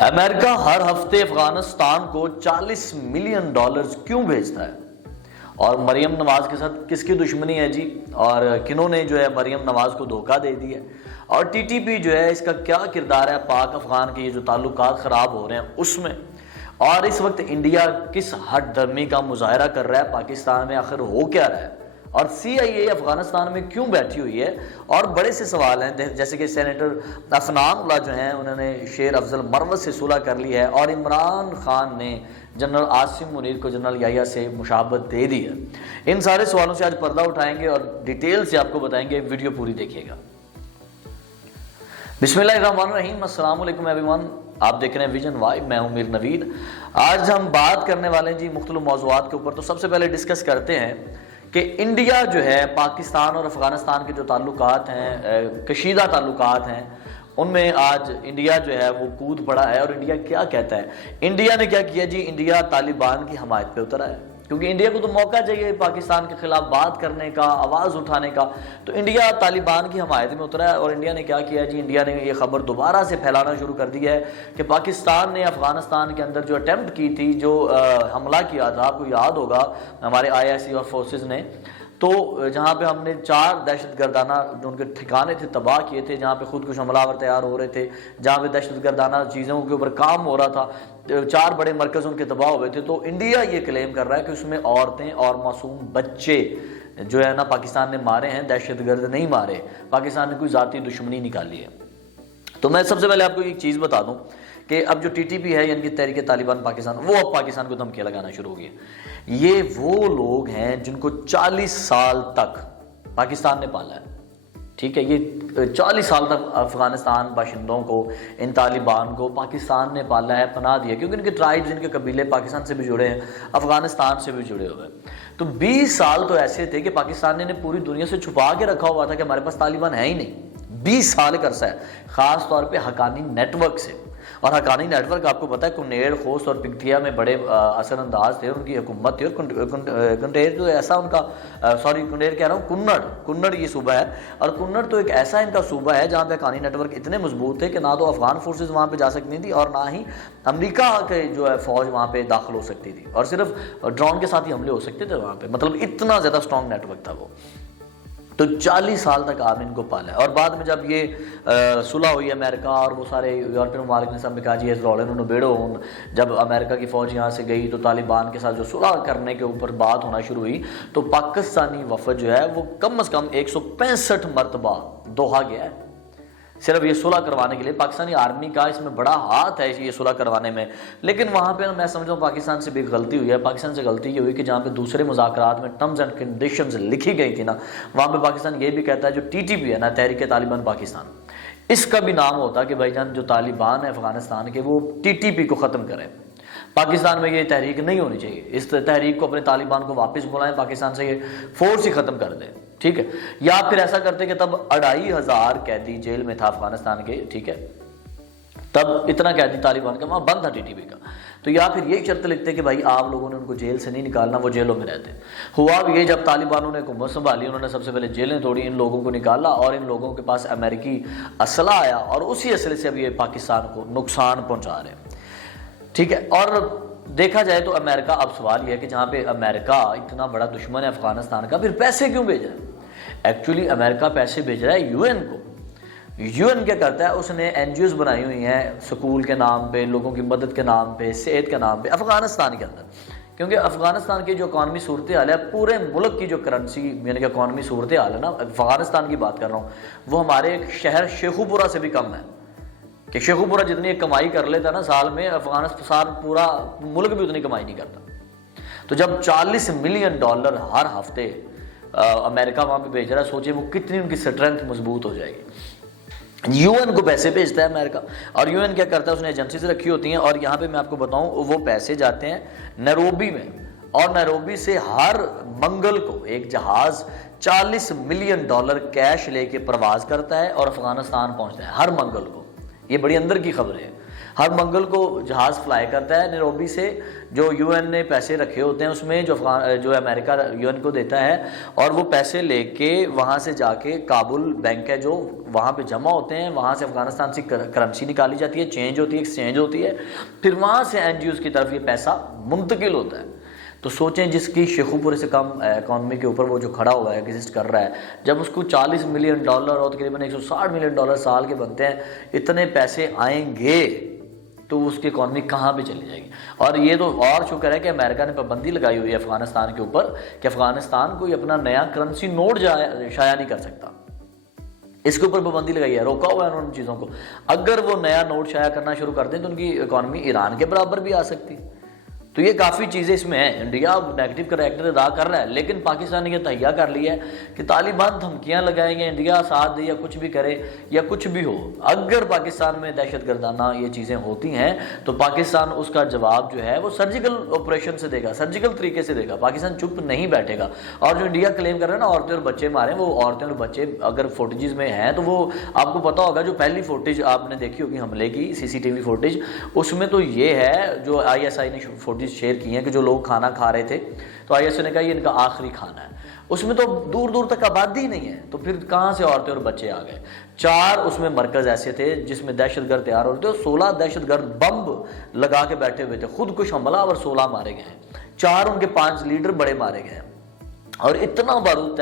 امریکہ ہر ہفتے افغانستان کو $40 ملین کیوں بھیجتا ہے؟ اور مریم نواز کے ساتھ کس کی دشمنی ہے جی؟ اور کنہوں نے جو ہے مریم نواز کو دھوکہ دے دیا ہے؟ اور ٹی ٹی پی جو ہے اس کا کیا کردار ہے پاک افغان کے یہ جو تعلقات خراب ہو رہے ہیں اس میں؟ اور اس وقت انڈیا کس ہٹ دھرمی کا مظاہرہ کر رہا ہے پاکستان میں، آخر ہو کیا رہا ہے؟ اور سی آئی اے افغانستان میں کیوں بیٹھی ہوئی ہے؟ اور بڑے سے سوال ہیں، جیسے کہ سینیٹر عفنان اللہ جو ہیں انہوں نے شیر افضل مروت سے صلح کر لی ہے، اور عمران خان نے جنرل عاصم منیر کو جنرل یحییٰ سے مشابہت دے دی ہے۔ ان سارے سوالوں سے آج پردہ اٹھائیں گے اور ڈیٹیل سے آپ کو بتائیں گے، ویڈیو پوری دیکھیے گا۔ بسم اللہ الرحمن الرحیم، السلام علیکم ایوری ون، آپ دیکھ رہے ہیں ویژن وائب، میں ہوں میر نوید۔ آج ہم بات کرنے والے ہیں جی مختلف موضوعات کے اوپر۔ تو سب سے پہلے ڈسکس کرتے ہیں کہ انڈیا جو ہے پاکستان اور افغانستان کے جو تعلقات ہیں، کشیدہ تعلقات ہیں، ان میں آج انڈیا جو ہے وہ کود پڑا ہے۔ اور انڈیا کیا کہتا ہے؟ انڈیا نے کیا کیا جی؟ انڈیا طالبان کی حمایت پہ اترا ہے، کیونکہ انڈیا کو تو موقع چاہیے پاکستان کے خلاف بات کرنے کا، آواز اٹھانے کا۔ تو انڈیا طالبان کی حمایت میں اترا ہے، اور انڈیا نے کیا کیا جی؟ انڈیا نے یہ خبر دوبارہ سے پھیلانا شروع کر دی ہے کہ پاکستان نے افغانستان کے اندر جو اٹیمپٹ کی تھی، جو حملہ کیا تھا، آپ کو یاد ہوگا ہمارے آئی ایس ای اور فورسز نے، تو جہاں پہ ہم نے 4 دہشت گردانہ جو ان کے ٹھکانے تھے تباہ کیے تھے، جہاں پہ خودکش حملہ آور تیار ہو رہے تھے، جہاں پہ دہشت گردانہ چیزوں کے اوپر کام ہو رہا تھا، 4 بڑے مرکز ان کے تباہ ہوئے تھے۔ تو انڈیا یہ کلیم کر رہا ہے کہ اس میں عورتیں اور معصوم بچے جو ہے نا پاکستان نے مارے ہیں، دہشت گرد نہیں مارے، پاکستان نے کوئی ذاتی دشمنی نکالی ہے۔ تو میں سب سے پہلے آپ کو ایک چیز بتا دوں کہ اب جو ٹی ٹی پی ہے یعنی کہ تحریک طالبان پاکستان، وہ اب پاکستان کو دھمکیاں لگانا شروع ہو گئی۔ یہ وہ لوگ ہیں جن کو 40 سال تک پاکستان نے پالا ہے، ٹھیک ہے؟ یہ 40 سال تک افغانستان باشندوں کو، ان طالبان کو پاکستان نے پالا ہے، پناہ دیا، کیونکہ ان کے ٹرائبز، ان کے قبیلے پاکستان سے بھی جڑے ہیں، افغانستان سے بھی جڑے ہوئے ہیں۔ تو 20 سال تو ایسے تھے کہ پاکستان نے پوری دنیا سے چھپا کے رکھا ہوا تھا کہ ہمارے پاس طالبان ہے ہی نہیں۔ 20 سال کا عرصہ ہے، خاص طور پہ حقانی نیٹ ورک سے۔ اور حقانی نیٹ ورک آپ کو پتہ ہے کنیر، خوست اور پگتیا میں بڑے اثر انداز تھے، ان کی حکومت تھی۔ اور کنڈیر جو ایسا ان کا کنڈیر کہہ رہا ہوں، کنڑ یہ صوبہ ہے، اور کنڑ تو ایک ایسا ان کا صوبہ ہے جہاں پہ حقانی نیٹ ورک اتنے مضبوط تھے کہ نہ تو افغان فورسز وہاں پہ جا سکتی تھی، اور نہ ہی امریکہ کے جو ہے فوج وہاں پہ داخل ہو سکتی تھی، اور صرف ڈرون کے ساتھ ہی حملے ہو سکتے تھے وہاں پہ، مطلب اتنا زیادہ اسٹرانگ نیٹ ورک تھا وہ۔ تو 40 سال تک آپ نے ان کو پالا ہے۔ اور بعد میں جب یہ صلح ہوئی امریکہ اور وہ سارے یورپین ممالک نے سب نے کہا جی اس رولے انہوں بیڑو ہوں، جب امریکہ کی فوج یہاں سے گئی تو طالبان کے ساتھ جو صلح کرنے کے اوپر بات ہونا شروع ہوئی، تو پاکستانی وفد جو ہے وہ کم از کم 165 مرتبہ دوحہ گیا ہے، صرف یہ صلح کروانے کے لیے۔ پاکستانی آرمی کا اس میں بڑا ہاتھ ہے یہ صلح کروانے میں، لیکن وہاں پہ میں سمجھوں پاکستان سے بھی غلطی ہوئی ہے۔ پاکستان سے غلطی یہ ہوئی کہ جہاں پہ دوسرے مذاکرات میں ٹرمز اینڈ کنڈیشنز لکھی گئی تھی نا، وہاں پہ پاکستان یہ بھی کہتا ہے جو ٹی ٹی پی ہے نا، تحریک طالبان پاکستان، اس کا بھی نام ہوتا کہ بھائی جان جو طالبان ہے افغانستان کے وہ ٹی ٹی پی کو ختم کریں، پاکستان میں یہ تحریک نہیں ہونی چاہیے، اس تحریک کو اپنے طالبان کو واپس بلائیں، پاکستان سے یہ فورس ہی ختم کر دیں، ٹھیک ہے؟ یا پھر ایسا کرتے کہ تب 2500 قیدی جیل میں تھا افغانستان کے، ٹھیک ہے؟ تب اتنا قیدی طالبان کا وہاں بند تھا ٹی ٹی پی کا، تو یا پھر یہ شرط لکھتے کہ بھائی آپ لوگوں نے ان کو جیل سے نہیں نکالنا، وہ جیلوں میں رہتے۔ ہوا بھی یہ جب طالبانوں نے حکومت سنبھالی، انہوں نے سب سے پہلے جیلیں توڑی، ان لوگوں کو نکالا، اور ان لوگوں کے پاس امریکی اسلحہ آیا، اور اسی اسلحے سے اب یہ پاکستان کو نقصان پہنچا رہے ہیں، ٹھیک ہے؟ اور دیکھا جائے تو امریکہ، اب سوال یہ ہے کہ جہاں پہ امریکہ اتنا بڑا دشمن ہے افغانستان کا، پھر پیسے کیوں بھیج رہا ہے؟ ایکچولی امریکہ پیسے بھیج رہا ہے یو این کو۔ یو این کیا کرتا ہے؟ اس نے این جی اوز بنائی ہوئی ہیں سکول کے نام پہ، لوگوں کی مدد کے نام پہ، صحت کے نام پہ افغانستان کے اندر، کیونکہ افغانستان کی جو اکانومی صورتحال ہے، پورے ملک کی جو کرنسی یعنی کہ اکانومی صورتحال ہے نا، افغانستان کی بات کر رہا ہوں، وہ ہمارے ایک شہر شیخوپورہ سے بھی کم ہے، کہ شیخوپورہ جتنی کمائی کر لیتا ہے نا سال میں، افغانستان پورا ملک بھی اتنی کمائی نہیں کرتا۔ تو جب $40 ملین ہر ہفتے امریکہ وہاں پہ بھیج رہا ہے، سوچیں وہ کتنی ان کی اسٹرینتھ مضبوط ہو جائے گی۔ یو این کو پیسے بھیجتا ہے امریکہ، اور یو این کیا کرتا ہے؟ اس نے ایجنسی سے رکھی ہوتی ہیں، اور یہاں پہ میں آپ کو بتاؤں وہ پیسے جاتے ہیں نیروبی میں، اور نیروبی سے ہر منگل کو ایک جہاز $40 ملین کیش لے کے پرواز کرتا ہے اور افغانستان پہنچتا ہے ہر منگل کو۔ یہ بڑی اندر کی خبر ہے، ہر منگل کو جہاز فلائی کرتا ہے نیروبی سے، جو یو این نے پیسے رکھے ہوتے ہیں اس میں جو امریکہ یو این کو دیتا ہے، اور وہ پیسے لے کے وہاں سے جا کے کابل بینک ہے جو وہاں پہ جمع ہوتے ہیں، وہاں سے افغانستان سے کرنسی نکالی جاتی ہے، چینج ہوتی ہے، ایکسچینج ہوتی ہے، پھر وہاں سے این جی اوز کی طرف یہ پیسہ منتقل ہوتا ہے۔ تو سوچیں جس کی شیخو پورے سے کم اکانومی کے اوپر وہ جو کھڑا ہوا ہے، ایگزسٹ کر رہا ہے، جب اس کو $40 ملین اور تقریباً $160 ملین سال کے بنتے ہیں، اتنے پیسے آئیں گے تو اس کی اکانومی کہاں پہ چلی جائے گی۔ اور یہ تو اور شکر ہے کہ امریکہ نے پابندی لگائی ہوئی ہے افغانستان کے اوپر کہ افغانستان کوئی اپنا نیا کرنسی نوٹ شائع نہیں کر سکتا، اس کے اوپر پابندی لگائی ہے، روکا ہوا ہے انہوں نے چیزوں کو۔ اگر وہ نیا نوٹ شائع کرنا شروع کر دیں تو ان کی اکانومی ایران کے برابر بھی آ سکتی ہے۔ تو یہ کافی چیزیں اس میں ہیں، انڈیا نیگیٹو کریکٹر ادا کر رہا ہے، لیکن پاکستان نے یہ تہیا کر لیا ہے کہ طالبان دھمکیاں لگائیں گے، انڈیا ساتھ دے یا کچھ بھی کرے یا کچھ بھی ہو، اگر پاکستان میں دہشت گردانہ یہ چیزیں ہوتی ہیں تو پاکستان اس کا جواب جو ہے وہ سرجیکل آپریشن سے دے گا، سرجیکل طریقے سے دے گا، پاکستان چپ نہیں بیٹھے گا۔ اور جو انڈیا کلیم کر رہا ہے نا عورتیں اور بچے مارے، وہ عورتیں اور بچے اگر فوٹیجز میں ہیں تو وہ آپ کو پتا ہوگا، جو پہلی فوٹیج آپ نے دیکھی ہوگی حملے کی CCTV فوٹیج، اس میں تو یہ ہے جو ISI نے فوٹیج شیئر کی ہیں کہ جو لوگ کھانا کھا رہے تھے تو ISI نے کہا یہ ان کا آخری کھانا ہے، اس میں تو دور دور تک آبادی نہیں ہے، تو پھر کہاں سے عورتیں اور بچے آ گئے؟ 4 اس میں مرکز ایسے تھے جس میں دہشت گرد تیار ہوتے تھے، 16 دہشت گرد بمب لگا کے بیٹھے ہوئے تھے، خود کش حملہ اور 16 مارے گئے ہیں، 4 ان کے 5 لیڈر بڑے مارے گئے ہیں۔ اور اتنا بارود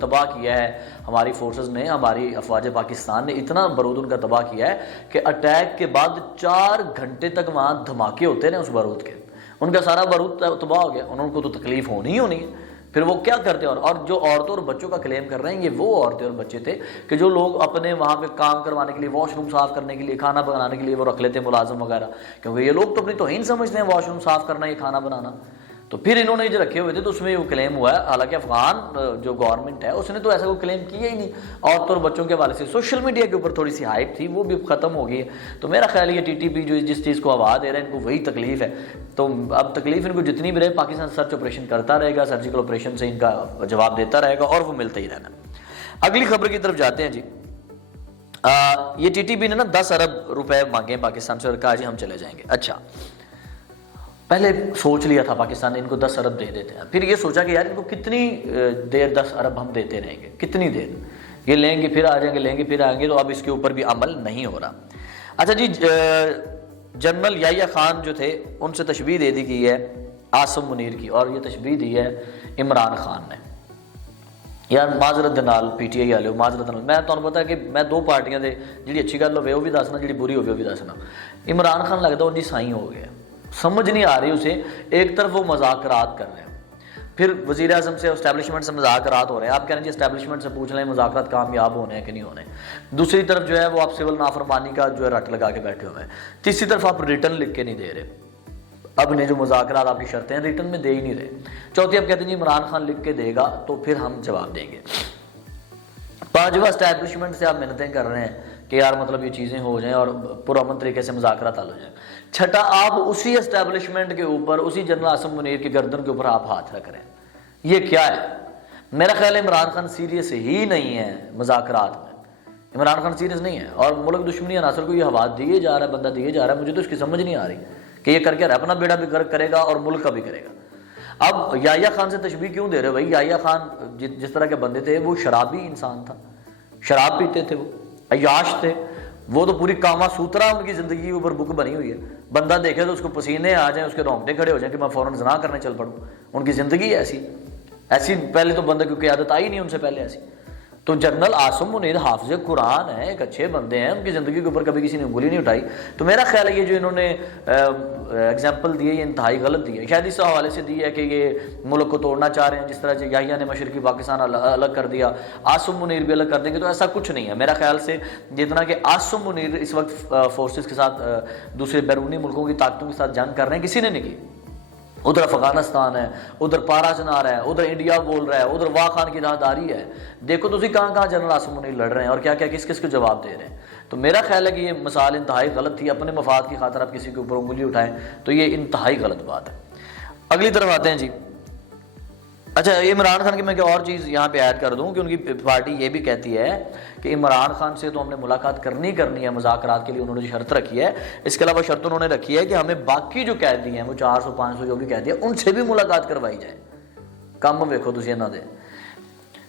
تباہ کیا ہے ہماری فورسز نے، ہماری افواج پاکستان نے اتنا بارود ان کا تباہ کیا ہے کہ اٹیک کے بعد 4 گھنٹے تک وہاں دھماکے ہوتے ہیں اس بارود کے، ان کا سارا بارود تباہ ہو گیا، انہوں کو تو تکلیف ہونی ہی ہونی ہے، پھر وہ کیا کرتے ہیں۔ اور جو عورتوں اور بچوں کا کلیم کر رہے ہیں، یہ وہ عورتیں اور بچے تھے کہ جو لوگ اپنے وہاں پہ کام کروانے کے لیے، واش روم صاف کرنے کے لیے، کھانا بنانے کے لیے وہ رکھ لیتے ہیں ملازم وغیرہ، کیونکہ یہ لوگ تو اپنی توہین سمجھتے ہیں واش روم صاف کرنا، یہ کھانا بنانا، تو پھر انہوں نے جو رکھے ہوئے تھے تو اس میں وہ کلیم ہوا ہے۔ حالانکہ افغان جو گورنمنٹ ہے اس نے تو ایسا کوئی کلیم کیا ہی نہیں۔ عورتوں اور بچوں کے حوالے سے سوشل میڈیا کے اوپر تھوڑی سی ہائپ تھی، وہ بھی ختم ہو گئی ہے، تو میرا خیال ہے یہ TTP جو جس چیز کو ہوا دے رہے ہیں ان کو وہی تکلیف ہے، تو اب تکلیف ان کو جتنی بھی رہے پاکستان سرچ آپریشن کرتا رہے گا، سرجیکل آپریشن سے ان کا جواب دیتا رہے گا اور وہ ملتا ہی رہنا۔ اگلی خبر کی طرف جاتے ہیں جی۔ یہ TTP نے نا 10 ارب روپے مانگے پاکستان سے اور کہا جی ہم چلے جائیں گے۔ اچھا، پہلے سوچ لیا تھا پاکستان نے ان کو 10 ارب دے دیتے ہیں، پھر یہ سوچا کہ یار ان کو کتنی دیر 10 ارب ہم دیتے رہیں گے، کتنی دیر، یہ لیں گے پھر آ جائیں گے، لیں گے پھر آئیں گے، تو اب اس کے اوپر بھی عمل نہیں ہو رہا۔ اچھا جی، جنرل یحییٰ خان جو تھے ان سے تشبیہ دے دی گئی ہے عاصم منیر کی، اور یہ تشبیہ دی ہے عمران خان نے۔ یار معذرت نال PTI والے معذرت نال، میں تمہیں پتا ہے کہ میں 2 پارٹیاں دے جی اچھی گل ہوے وہ بھی دسنا، جی بری ہوے وہ بھی دسنا۔ عمران خان لگتا ہے ان جی سائیں ہو گیا، سمجھ نہیں آ رہی اسے، ایک طرف وہ مذاکرات کر رہے ہیں، پھر وزیر اعظم سے اسٹیبلشمنٹ سے مذاکرات ہو رہے ہیں، آپ کہہ رہے ہیں جی اسٹیبلشمنٹ سے پوچھ لیں مذاکرات کامیاب ہونے ہیں کہ نہیں ہونے، دوسری طرف جو ہے وہ آپ سول نافرمانی کا جو ہے رٹ لگا کے بیٹھے ہوئے ہیں، تیسری طرف آپ ریٹرن لکھ کے نہیں دے رہے، اب نے جو مذاکرات آپ کی شرطیں ہیں ریٹرن میں دے ہی نہیں رہے، چوتھی آپ کہتے ہیں جی عمران خان لکھ کے دے گا تو پھر ہم جواب دیں گے، پانچواں اسٹیبلشمنٹ سے آپ منتیں کر رہے ہیں کہ یار مطلب یہ چیزیں ہو جائیں اور پرامن طریقے سے مذاکرات حل ہو جائیں، چھٹا آپ اسی اسٹیبلشمنٹ کے اوپر، اسی جنرل عاصم منیر کی گردن کے اوپر آپ ہاتھ رکھ رہے ہیں، یہ کیا ہے؟ میرا خیال ہے عمران خان سیریس ہی نہیں ہے مذاکرات میں، عمران خان سیریس نہیں ہے، اور ملک دشمنی عناصر کو یہ ہوا دیے جا رہا ہے، بندہ دیے جا رہا ہے، مجھے تو اس کی سمجھ نہیں آ رہی کہ یہ کر کے اپنا بیڑا بھی کرے گا اور ملک کا بھی کرے گا۔ اب یحییٰ خان سے تشبیہ کیوں دے رہے ہو بھائی؟ یحییٰ خان جس طرح کے بندے تھے وہ شرابی انسان تھا، شراب پیتے تھے، وہ عیاش تھے، وہ تو پوری کاما سوترا ان کی زندگی کے اوپر بک بنی ہوئی ہے، بندہ دیکھے تو اس کو پسینے آ جائیں، اس کے رونگٹے کھڑے ہو جائیں کہ میں فوراً زنا کرنے چل پڑوں، ان کی زندگی ایسی پہلے تو بندے کی قیادت آئی نہیں ان سے پہلے ایسی۔ تو جنرل عاصم منیر حافظ قرآن ہیں، ایک اچھے بندے ہیں، ان کی زندگی کے اوپر کبھی کسی نے انگلی نہیں اٹھائی، تو میرا خیال ہے یہ جو انہوں نے ایگزامپل دی ہے یہ انتہائی غلط دی ہے، شاید اس حوالے سے دی ہے کہ یہ ملک کو توڑنا چاہ رہے ہیں، جس طرح یحییٰ نے مشرقی پاکستان الگ کر دیا، عاصم منیر بھی الگ کر دیں گے، تو ایسا کچھ نہیں ہے میرا خیال سے، جتنا کہ عاصم منیر اس وقت فورسز کے ساتھ دوسرے بیرونی ملکوں کی طاقتوں کے ساتھ جنگ کر رہے ہیں، کسی نے نہیں کی، ادھر افغانستان ہے، ادھر پارا چنا رہا ہے، ادھر انڈیا بول رہا ہے، ادھر واہ خان کی راہداری ہے، دیکھو تو کہاں جنرل عاصم منیر لڑ رہے ہیں اور کیا کس کو جواب دے رہے ہیں، تو میرا خیال ہے کہ یہ مثال انتہائی غلط تھی، اپنے مفاد کی خاطر آپ کسی کے اوپر انگلی اٹھائیں تو یہ انتہائی غلط بات ہے۔ اگلی طرف آتے ہیں جی، اچھا عمران خان کی میں اور چیز یہاں پہ ایڈ کر دوں کہ ان کی پارٹی یہ بھی کہتی ہے کہ عمران خان سے تو ہم نے ملاقات کرنی ہے مذاکرات کے لیے، انہوں نے جو شرط رکھی ہے، اس کے علاوہ شرط انہوں نے رکھی ہے کہ ہمیں باقی جو قیدی ہیں وہ 400 500 جو بھی قیدی ہیں ان سے بھی ملاقات کروائی جائے۔ کم ویکھو تسی انہاں دے۔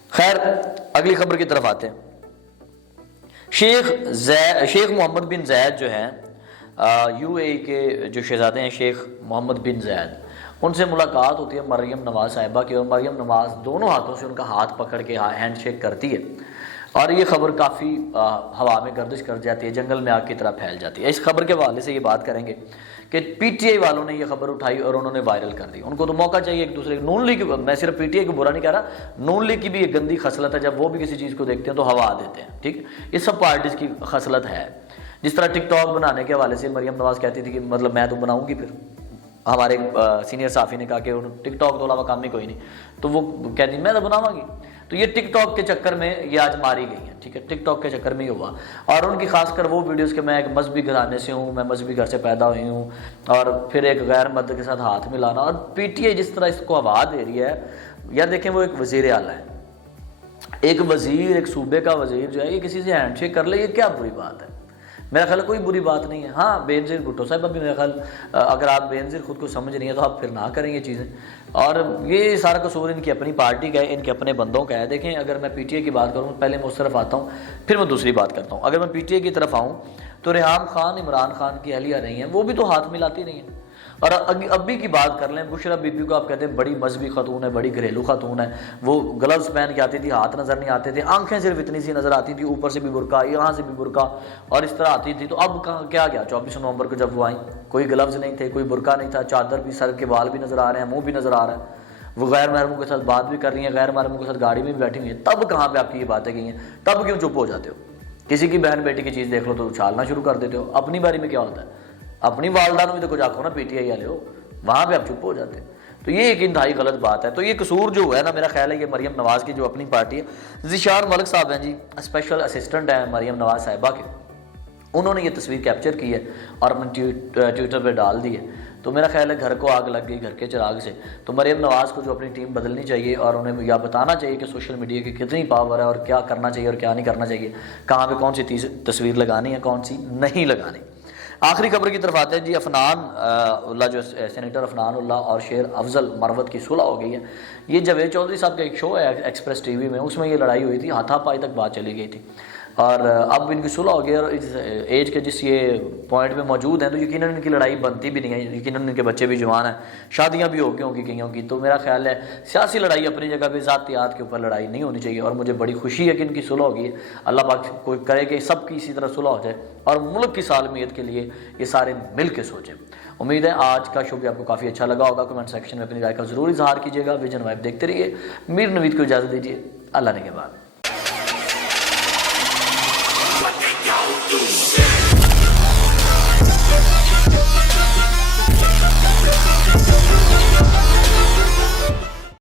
خیر اگلی خبر کی طرف آتے ہیں۔ شیخ محمد بن زید جو ہیں یو اے ای کے جو شہزادے ہیں شیخ محمد بن زید، ان سے ملاقات ہوتی ہے مریم نواز صاحبہ کی، اور مریم نواز دونوں ہاتھوں سے ان کا ہاتھ پکڑ کے ہینڈ شیک کرتی ہے، اور یہ خبر کافی ہوا میں گردش کر جاتی ہے، جنگل میں آگ کی طرح پھیل جاتی ہے۔ اس خبر کے حوالے سے یہ بات کریں گے کہ پی ٹی آئی والوں نے یہ خبر اٹھائی اور انہوں نے وائرل کر دی۔ ان کو تو موقع چاہیے ایک دوسرے نون لیگ، میں صرف پی ٹی آئی کو برا نہیں کہہ رہا، نون لیگ کی بھی ایک گندی خصلت ہے، جب وہ بھی کسی چیز کو دیکھتے ہیں تو ہوا دیتے ہیں، ٹھیک، یہ سب پارٹیز کی خصلت ہے۔ جس طرح ٹک ٹاک بنانے کے حوالے سے مریم نواز کہتی تھی کہ مطلب میں تو بناؤں گی، پھر ہمارے سینئر صحافی نے کہا کہ ٹک ٹاک تو علاوہ کام ہی کوئی نہیں، تو وہ کہتی میں تو بناواں گی۔ تو یہ ٹک ٹاک کے چکر میں یہ آج ماری گئی ہیں، ٹھیک ہے، ٹک ٹاک کے چکر میں ہی ہوا، اور ان کی خاص کر وہ ویڈیوز کہ میں ایک مذہبی گھرانے سے ہوں، میں مذہبی گھر سے پیدا ہوئی ہوں، اور پھر ایک غیر مرد کے ساتھ ہاتھ ملانا، اور پی ٹی آئی جس طرح اس کو ہوا دے رہی ہے، یار دیکھیں وہ ایک وزیر اعلیٰ ہے، ایک وزیر، ایک صوبے کا وزیر جو ہے یہ کسی سے ہینڈ شیک کر لے، یہ کیا بری بات ہے؟ میرا خیال کوئی بری بات نہیں ہے۔ ہاں بینظیر بھٹو صاحب ابھی میرا خیال اگر آپ بینظیر خود کو سمجھ نہیں ہے تو آپ پھر نہ کریں یہ چیزیں، اور یہ سارا قصور ان کی اپنی پارٹی کا ہے، ان کے اپنے بندوں کا ہے۔ دیکھیں اگر میں پی ٹی آئی کی بات کروں، پہلے میں اس طرف آتا ہوں پھر میں دوسری بات کرتا ہوں۔ اگر میں پی ٹی آئی کی طرف آؤں تو ریحام خان عمران خان کی اہلیہ رہی ہیں، وہ بھی تو ہاتھ ملاتی نہیں ہیں۔ اور ابھی کی بات کر لیں، بشرا بی بی کو آپ کہتے ہیں بڑی مذہبی خاتون ہے، بڑی گھریلو خاتون ہے، وہ گلوز پہن کے آتی تھی، ہاتھ نظر نہیں آتے تھے، آنکھیں صرف اتنی سی نظر آتی تھی، اوپر سے بھی برقع، یہاں سے بھی برقع، اور اس طرح آتی تھی۔ تو اب کیا گیا 24 نومبر کو جب وہ آئیں، کوئی گلوز نہیں تھے، کوئی برقع نہیں تھا، چادر بھی، سر کے بال بھی نظر آ رہے ہیں، منہ بھی نظر آ رہا ہے، وہ غیر محرموں کے ساتھ بات بھی کر رہی ہیں، غیر محرموں کے ساتھ گاڑی میں بھی بیٹھی ہوئی ہیں، تب کہاں پہ آپ کی یہ باتیں گئی ہیں؟ تب کیوں چپ ہو جاتے ہو؟ کسی کی بہن بیٹی کی چیز دیکھ لو تو اچھالنا شروع کر دیتے ہو۔ اپنی باری میں کیا ہوتا ہے؟ اپنی والدہ بھی تو کچھ آکھو نا، پی ٹی آئی والے ہو، وہاں پہ آپ چپ ہو جاتے ہیں۔ تو یہ ایک انتہائی غلط بات ہے۔ تو یہ قصور جو ہے نا، میرا خیال ہے کہ مریم نواز کی جو اپنی پارٹی ہے، ذیشان ملک صاحب ہیں جی، اسپیشل اسسٹنٹ ہیں مریم نواز صاحبہ کے، انہوں نے یہ تصویر کیپچر کی ہے اور اپنے ٹویٹر پہ ڈال دی ہے۔ تو میرا خیال ہے گھر کو آگ لگ گئی گھر کے چراغ سے۔ تو مریم نواز کو جو اپنی ٹیم بدلنی چاہیے، اور انہیں یہ بتانا چاہیے کہ سوشل میڈیا کی کتنی پاور ہے اور کیا کرنا چاہیے اور کیا نہیں کرنا چاہیے، کہاں پہ کون سی تصویر لگانی ہے، کون سی نہیں لگانی۔ آخری خبر کی طرف آتے ہیں جی۔ عفنان اللہ جو سینیٹر عفنان اللہ اور شیر افضل مروت کی صلح ہو گئی ہے۔ یہ جاوید چودھری صاحب کا ایک شو ہے ایکسپریس ٹی وی میں، اس میں یہ لڑائی ہوئی تھی، ہاتھا پائی تک بات چلی گئی تھی، اور اب ان کی صلح ہو گئی، اور اس ایج کے جس یہ پوائنٹ میں موجود ہیں تو یقیناً ان کی لڑائی بنتی بھی نہیں ہے، یقیناً ان کے بچے بھی جوان ہیں، شادیاں بھی ہو گئی ہوں گی کئیوں کی۔ تو میرا خیال ہے سیاسی لڑائی اپنی جگہ پہ، ذاتیات کے اوپر لڑائی نہیں ہونی چاہیے، اور مجھے بڑی خوشی ہے کہ ان کی صلح ہو گئی ہے۔ اللہ پاک کوئی کرے کہ سب کی اسی طرح صلح ہو جائے اور ملک کی سالمیت کے لیے یہ سارے مل کے سوچیں۔ امید ہے آج کا شو بھی آپ کو کافی اچھا لگا ہوگا۔ کمنٹ سیکشن میں اپنی رائے کا ضرور اظہار کیجیے گا۔ ویژن وائب دیکھتے رہیے۔ میر نوید کو اجازت دیجیے، اللہ نے کے بعد۔